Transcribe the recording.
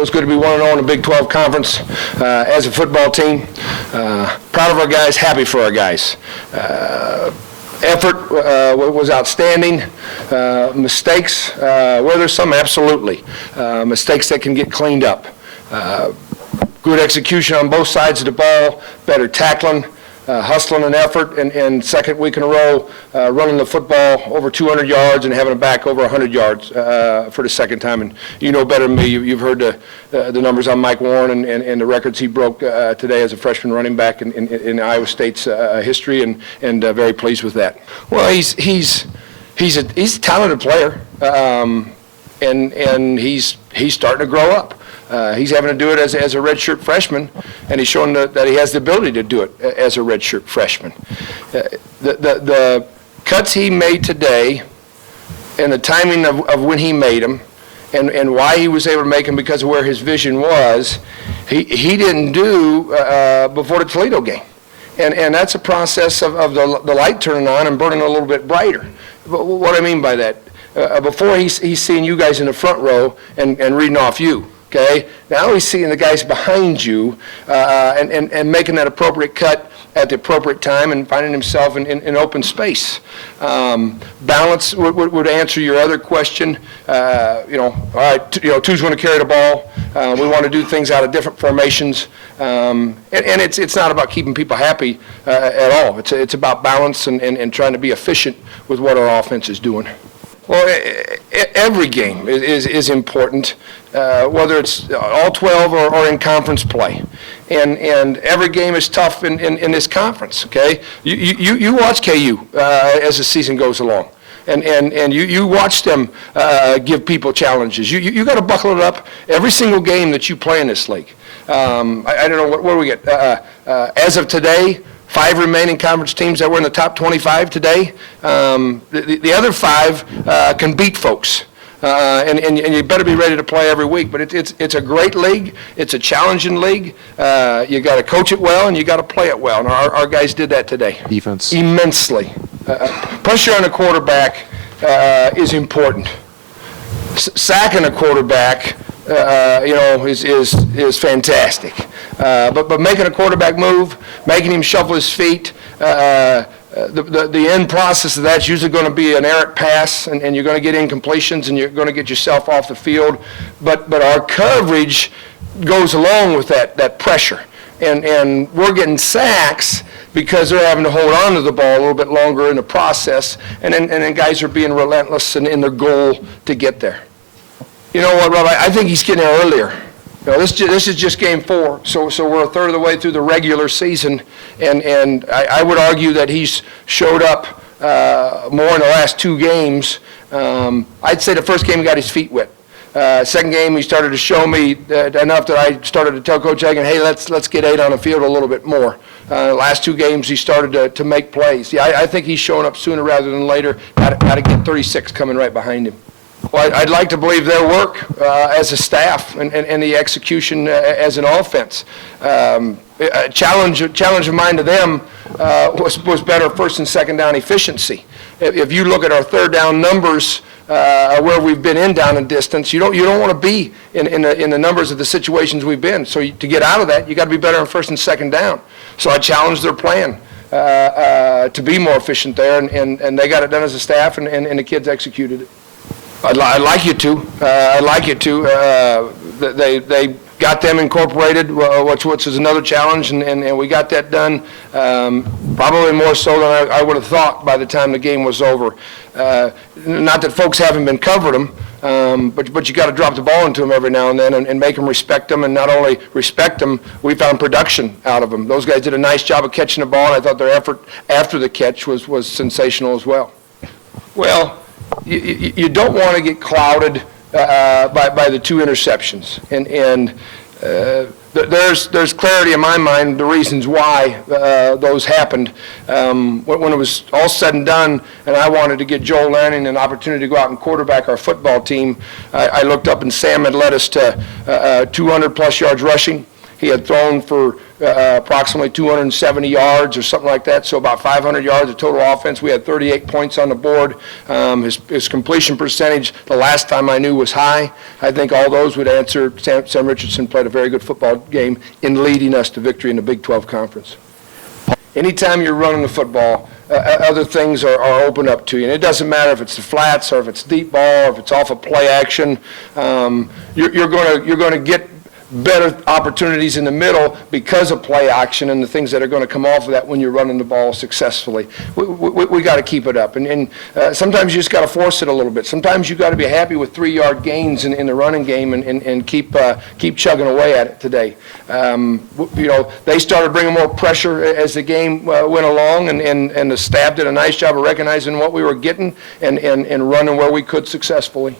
Feels good to be 1-0 in the Big 12 Conference as a football team. Proud of our guys, happy for our guys. Effort was outstanding. Mistakes, were there some? Absolutely. Mistakes that can get cleaned up. Good execution on both sides of the ball, better tackling, hustling and effort, and second week in a row running the football over 200 yards and having it back over 100 yards for the second time. And you know better than me, you've heard the numbers on Mike Warren and the records he broke today as a freshman running back in Iowa State's history, and very pleased with that. Well, he's a talented player, and he's starting to grow up. He's having to do it as a redshirt freshman, and he's shown that he has the ability to do it as a redshirt freshman. The cuts he made today and the timing of when he made them and why he was able to make them because of where his vision was, he didn't do before the Toledo game. And that's a process of the light turning on and burning a little bit brighter. What I mean by that, before he's seeing you guys in the front row and reading off you. Okay, now he's seeing the guys behind you and making that appropriate cut at the appropriate time and finding himself in open space. Balance would answer your other question. All right, two's going to carry the ball. We want to do things out of different formations, and it's not about keeping people happy at all. It's about balance and trying to be efficient with what our offense is doing. Well, every game is important, whether it's all 12 or in conference play. And every game is tough in this conference, okay? You watch KU as the season goes along. And you watch them give people challenges. You got to buckle it up every single game that you play in this league. I don't know, what do we get? As of today, 5 remaining conference teams that were in the top 25 today. The other 5 can beat folks. And you better be ready to play every week. But it's a great league. It's a challenging league. You got to coach it well, and you got to play it well. And our guys did that today. Defense. Immensely. Pressure on the quarterback is important. Sacking a quarterback is fantastic. But making a quarterback move, making him shuffle his feet, the end process of that's usually going to be an errant pass, and you're going to get incompletions, and you're going to get yourself off the field. But our coverage goes along with that pressure. And we're getting sacks because they're having to hold on to the ball a little bit longer in the process, and then guys are being relentless in their goal to get there. You know what, Rob? I think he's getting there earlier. This is just game 4, so we're a third of the way through the regular season, and I would argue that he's showed up more in the last 2 games. I'd say the first game he got his feet wet. Second game he started to show me enough that I started to tell Coach Hagan, hey, let's get 8 on the field a little bit more. Last 2 games he started to make plays. Yeah, I think he's showing up sooner rather than later. Got to get 36 coming right behind him. Well, I'd like to believe their work as a staff and the execution as an offense. A challenge of mine to them was better first and second down efficiency. If you look at our third down numbers where we've been in down and distance, you don't want to be in the numbers of the situations we've been. So to get out of that, you got to be better on first and second down. So I challenged their plan to be more efficient there, and they got it done as a staff, and the kids executed it. I'd like you to. I'd like you to. They got them incorporated, which is another challenge, and we got that done probably more so than I would have thought by the time the game was over. Not that folks haven't been covering them, but you got to drop the ball into them every now and then and make them respect them, and not only respect them, we found production out of them. Those guys did a nice job of catching the ball, and I thought their effort after the catch was sensational as well. Well, you don't want to get clouded by the 2 interceptions, and there's clarity in my mind the reasons why those happened. When it was all said and done, and I wanted to get Joel Lanning an opportunity to go out and quarterback our football team, I looked up and Sam had led us to 200 plus yards rushing. He had thrown for approximately 270 yards or something like that, so about 500 yards of total offense. We had 38 points on the board. His completion percentage, the last time I knew, was high. I think all those would answer. Sam Richardson played a very good football game in leading us to victory in the Big 12 Conference. Anytime you're running the football, other things are open up to you. And it doesn't matter if it's the flats or if it's deep ball or if it's off of play action. You're going to get better opportunities in the middle because of play action and the things that are going to come off of that when you're running the ball successfully. We got to keep it up. And sometimes you just got to force it a little bit. Sometimes you got to be happy with 3-yard gains in the running game and keep chugging away at it today. They started bringing more pressure as the game went along, and the staff did a nice job of recognizing what we were getting and running where we could successfully.